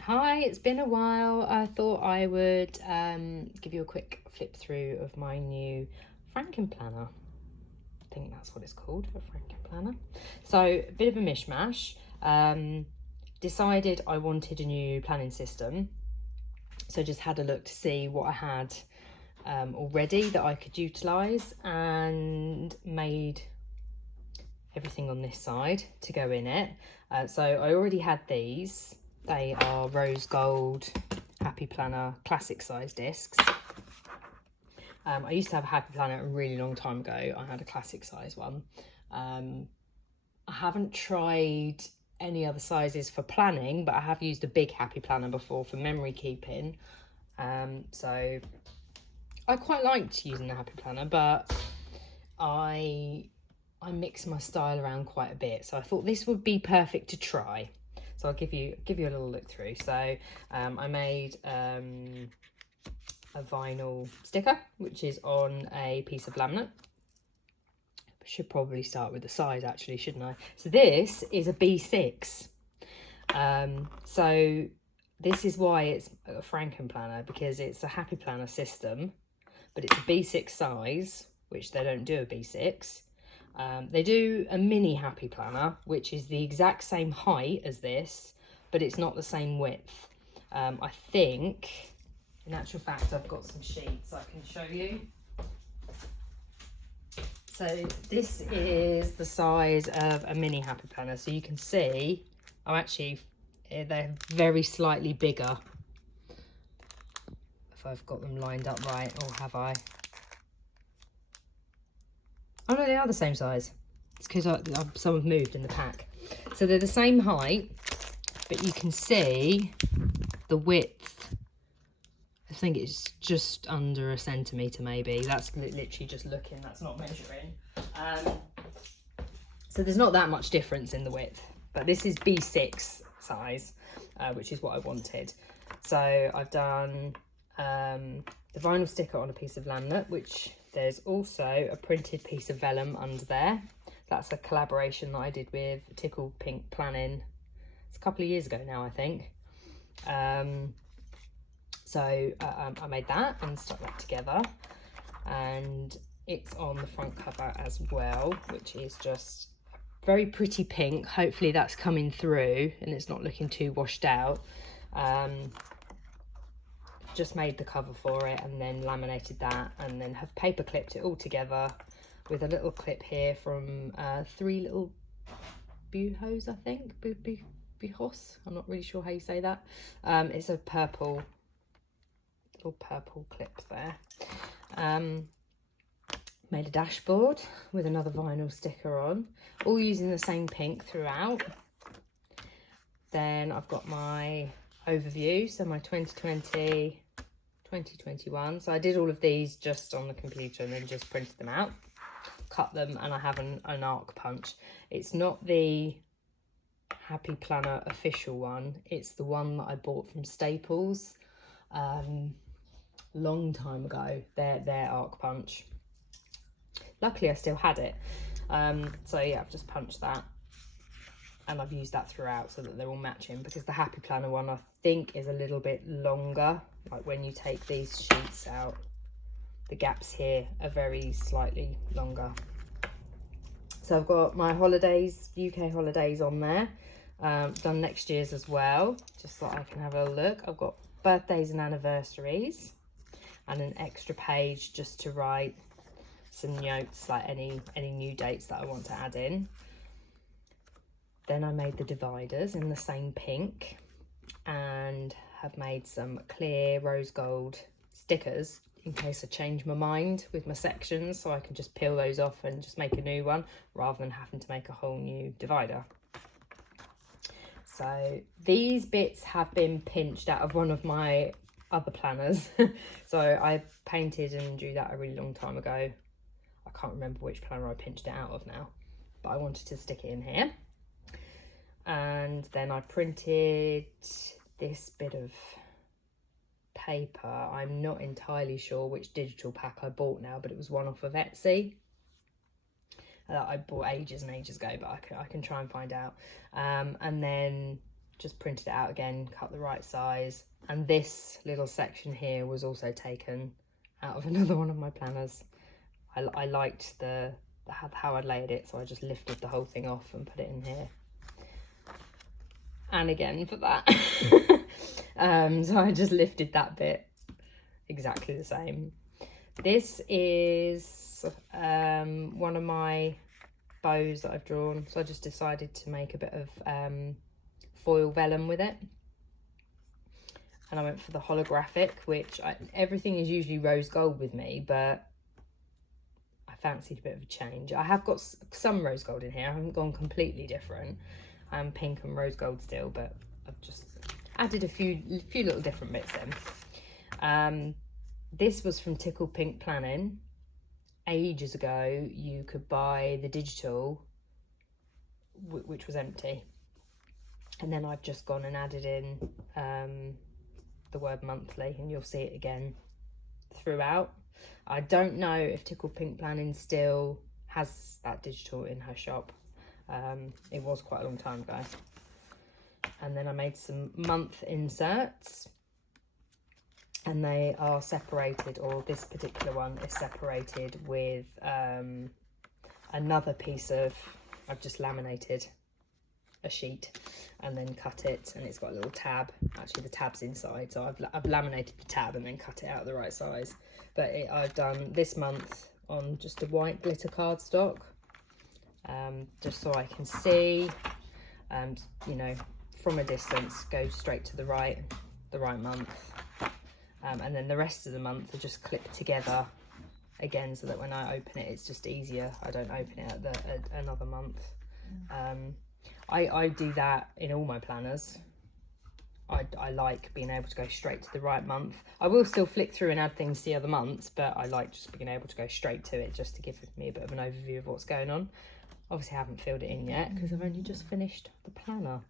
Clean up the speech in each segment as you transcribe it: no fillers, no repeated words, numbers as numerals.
Hi, it's been a while. I thought I would give you a quick flip through of my new Frankenplanner. I think that's what it's called, a Frankenplanner. So, a bit of a mishmash. Decided I wanted a new planning system. So just had a look to see what I had already that I could utilise and made everything on this side to go in it. So I already had these. They are rose gold Happy Planner classic size discs. I used to have a Happy Planner a really long time ago. I had a classic size one. I haven't tried any other sizes for planning, but I have used a big Happy Planner before for memory keeping. So I quite liked using the Happy Planner, but I mix my style around quite a bit, so I thought this would be perfect to try. So I'll give you a little look through. So I made a vinyl sticker, which is on a piece of laminate. I should probably start with the size actually, shouldn't I? So this is a B6. So this is why it's a Frankenplanner, because it's a Happy Planner system, but it's a B6 size, which they don't do a B6. They do a mini Happy Planner, which is the exact same height as this, but it's not the same width. I think, in actual fact, I've got some sheets I can show you. So this is the size of a mini Happy Planner. So you can see, they're very slightly bigger. If I've got them lined up right, or have I? Oh no, they are the same size. It's because some have moved in the pack. So they're the same height, but you can see the width. I think it's just under a centimetre maybe. That's literally just looking, that's not measuring. So there's not that much difference in the width, but this is B6 size, which is what I wanted. So I've done the vinyl sticker on a piece of laminate, which there's also a printed piece of vellum under there. That's a collaboration that I did with Tickle Pink Planning. It's a couple of years ago now, I think. So I made that and stuck that together, and it's on the front cover as well, which is just very pretty pink. Hopefully that's coming through and it's not looking too washed out. Just made the cover for it and then laminated that, and then have paper clipped it all together with a little clip here from 3 little buhos, I think. Buhos, I'm not really sure how you say that. It's a little purple clip there. Made a dashboard with another vinyl sticker on, all using the same pink throughout. Then I've got my overview, so my 2020, 2021. So I did all of these just on the computer and then just printed them out, cut them, and I have an arc punch. It's not the Happy Planner official one, it's the one that I bought from Staples long time ago, their arc punch. Luckily I still had it. So yeah, I've just punched that and I've used that throughout so that they're all matching, because the Happy Planner one I think is a little bit longer. Like when you take these sheets out, the gaps here are very slightly longer. So I've got my holidays, UK holidays on there. Done next year's as well, just so I can have a look. I've got birthdays and anniversaries and an extra page just to write some notes, like any new dates that I want to add in. Then I made the dividers in the same pink and have made some clear rose gold stickers in case I change my mind with my sections, so I can just peel those off and just make a new one rather than having to make a whole new divider. So these bits have been pinched out of one of my other planners. So I painted and drew that a really long time ago. I can't remember which planner I pinched it out of now, but I wanted to stick it in here. And then I printed this bit of paper. I'm not entirely sure which digital pack I bought now, but it was one off of Etsy that I bought ages and ages ago, but I can try and find out. And then just printed it out again, cut the right size. And this little section here was also taken out of another one of my planners. I liked how I laid it, so I just lifted the whole thing off and put it in here. And again for that. So I just lifted that bit exactly the same. This is one of my bows that I've drawn, so I just decided to make a bit of foil vellum with it, and I went for the holographic, which everything is usually rose gold with me, but I fancied a bit of a change. I have got some rose gold in here. I haven't gone completely different. I'm pink and rose gold still, but I've just added a few little different bits in. This was from Tickled Pink Planning. Ages ago, you could buy the digital, which was empty, and then I've just gone and added in the word monthly, and you'll see it again throughout. I don't know if Tickled Pink Planning still has that digital in her shop. It was quite a long time ago. And then I made some month inserts, and they are separated, or this particular one is separated with another piece of, I've just laminated a sheet and then cut it, and it's got a little tab. Actually the tab's inside, so I've laminated the tab and then cut it out the right size. But I've done this month on just a white glitter cardstock, just so I can see, you know, from a distance, go straight to the right month. And then the rest of the month are just clipped together again, so that when I open it, it's just easier. I don't open it at another month. I do that in all my planners. I like being able to go straight to the right month. I will still flick through and add things to the other months, but I like just being able to go straight to it, just to give me a bit of an overview of what's going on. Obviously I haven't filled it in yet because I've only just finished the planner.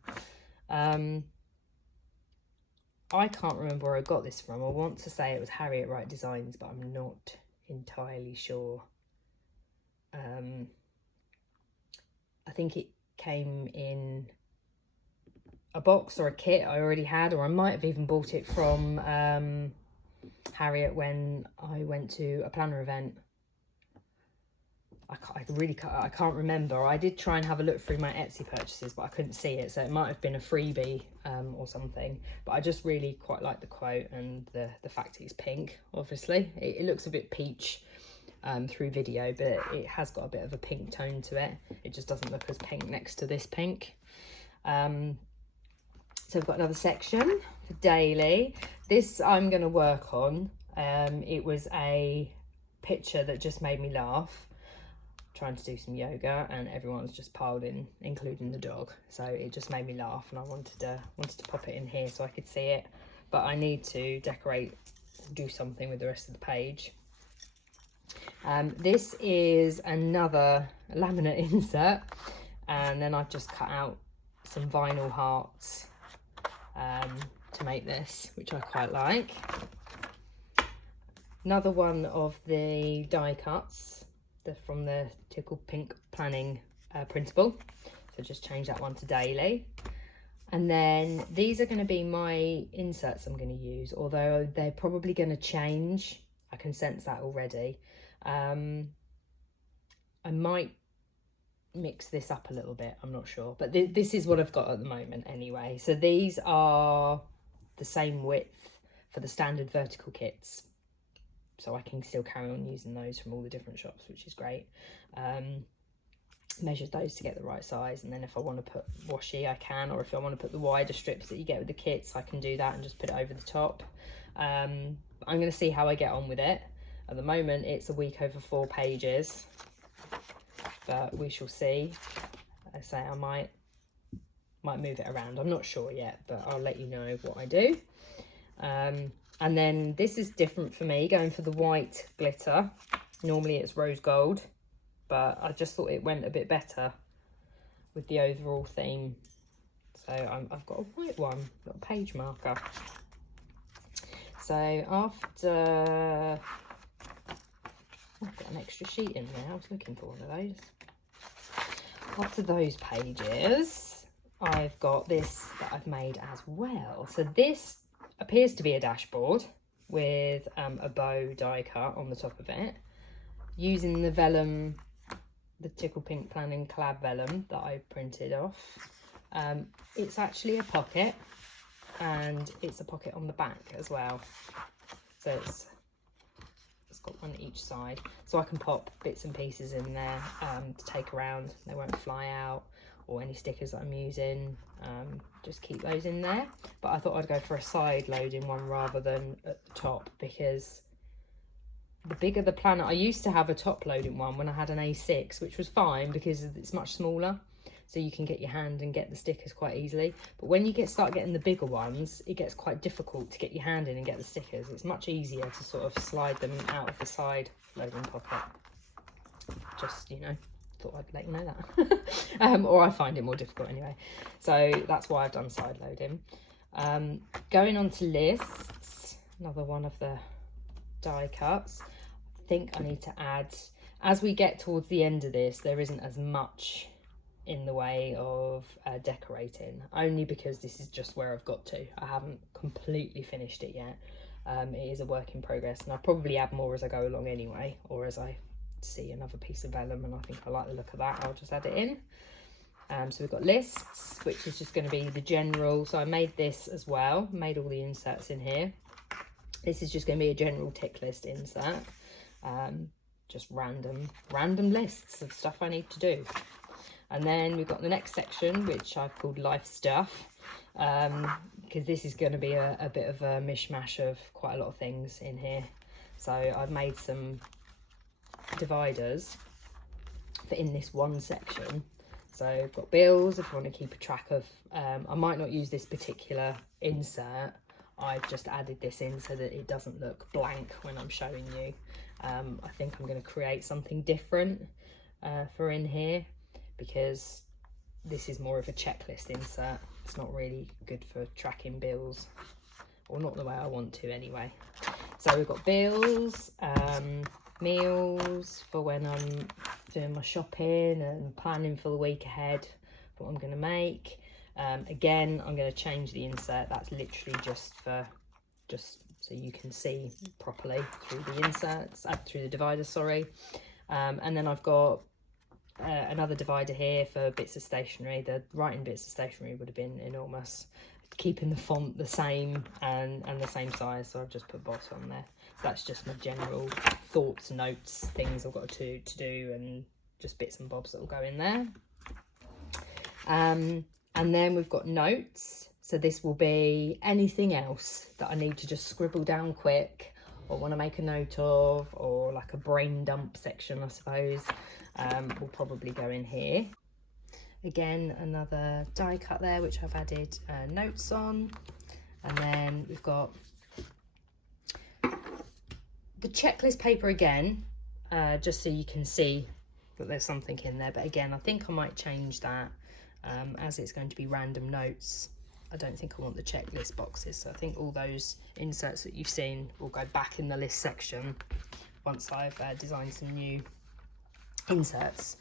I can't remember where I got this from. I want to say it was Harriet Wright Designs, but I'm not entirely sure. I think it came in a box or a kit I already had, or I might have even bought it from Harriet when I went to a planner event. I can't remember. I did try and have a look through my Etsy purchases, but I couldn't see it, so it might have been a freebie or something. But I just really quite like the quote and the fact it's pink. Obviously it looks a bit peach through video, but it has got a bit of a pink tone to it. It just doesn't look as pink next to this pink. So we've got another section for daily. This I'm going to work on. It was a picture that just made me laugh, trying to do some yoga, and everyone's just piled in, including the dog. So it just made me laugh, and I wanted to pop it in here so I could see it. But I need to decorate, do something with the rest of the page. This is another laminate insert, and then I've just cut out some vinyl hearts to make this, which I quite like. Another one of the die cuts from the Tickled Pink Planning printable, so just change that one to daily. And then these are going to be my inserts I'm going to use, although they're probably going to change. I can sense that already. I might mix this up a little bit, I'm not sure, but this is what I've got at the moment anyway. So these are the same width for the standard vertical kits, so I can still carry on using those from all the different shops, which is great. Measured those to get the right size, and then if I want to put washi I can, or if I want to put the wider strips that you get with the kits, I can do that and just put it over the top. I'm going to see how I get on with it. At the moment it's a week over 4 pages, but we shall see. I say I might move it around, I'm not sure yet, but I'll let you know what I do. And then this is different for me, going for the white glitter. Normally it's rose gold, but I just thought it went a bit better with the overall theme. So I've got a white one, got a page marker. So after, I've got an extra sheet in there, I was looking for one of those. After those pages, I've got this that I've made as well. So this appears to be a dashboard with a bow die cut on the top of it, using the vellum, the Tickle Pink Planning collab vellum that I printed off. It's actually a pocket, and it's a pocket on the back as well. So it's got one each side, so I can pop bits and pieces in there to take around. They won't fly out, or any stickers that I'm using, just keep those in there. But I thought I'd go for a side loading one rather than at the top, because the bigger the planner, I used to have a top loading one when I had an A6, which was fine because it's much smaller, so you can get your hand and get the stickers quite easily. But when you start getting the bigger ones, it gets quite difficult to get your hand in and get the stickers. It's much easier to sort of slide them out of the side loading pocket. Just, you know, thought I'd let you know that. Or I find it more difficult anyway. So that's why I've done side loading. Going on to lists, another one of the die cuts. I think I need to add, as we get towards the end of this, there isn't as much in the way of decorating, only because this is just where I've got to. I haven't completely finished it yet. It is a work in progress, and I'll probably add more as I go along anyway, or as I see another piece of vellum and I think I like the look of that, I'll just add it in. So we've got lists, which is just going to be the general. So I made this as well, made all the inserts in here. This is just going to be a general tick list insert, just random lists of stuff I need to do. And then we've got the next section, which I've called life stuff, because this is going to be a bit of a mishmash of quite a lot of things in here. So I've made some dividers for in this one section. So I've got bills if you want to keep a track of, I might not use this particular insert. I've just added this in so that it doesn't look blank when I'm showing you. I think I'm going to create something different for in here, because this is more of a checklist insert. It's not really good for tracking bills, or not the way I want to anyway. So we've got bills, meals for when I'm doing my shopping and planning for the week ahead, what I'm going to make. Again, I'm going to change the insert. That's literally just so you can see properly through the inserts, through the divider, sorry. And then I've got another divider here for bits of stationery. The writing bits of stationery would have been enormous, keeping the font the same and the same size, so I've just put boss on there. So that's just my general thoughts, notes, things I've got to do, and just bits and bobs that will go in there. And then we've got notes. So this will be anything else that I need to just scribble down quick, or want to make a note of, or like a brain dump section, I suppose, will probably go in here. Again, another die cut there, which I've added notes on. And then we've got the checklist paper again, just so you can see that there's something in there. But again, I think I might change that, as it's going to be random notes. I don't think I want the checklist boxes, so I think all those inserts that you've seen will go back in the list section once I've designed some new inserts.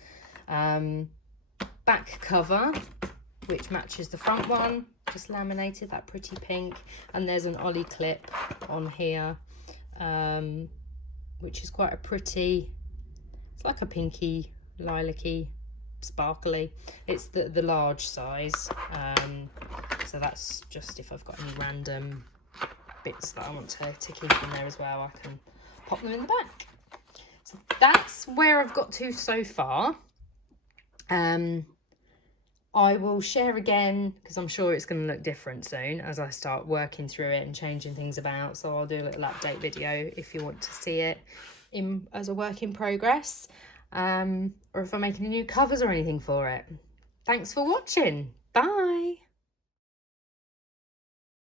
Back cover, which matches the front one, just laminated that pretty pink, and there's an ollie clip on here, which is quite a pretty, it's like a pinky, lilac-y, sparkly. It's the large size, so that's just if I've got any random bits that I want to keep in there as well, I can pop them in the back. So that's where I've got to so far. I will share again, because I'm sure it's going to look different soon as I start working through it and changing things about. So I'll do a little update video if you want to see it as a work in progress, or if I'm making new covers or anything for it. Thanks for watching. Bye.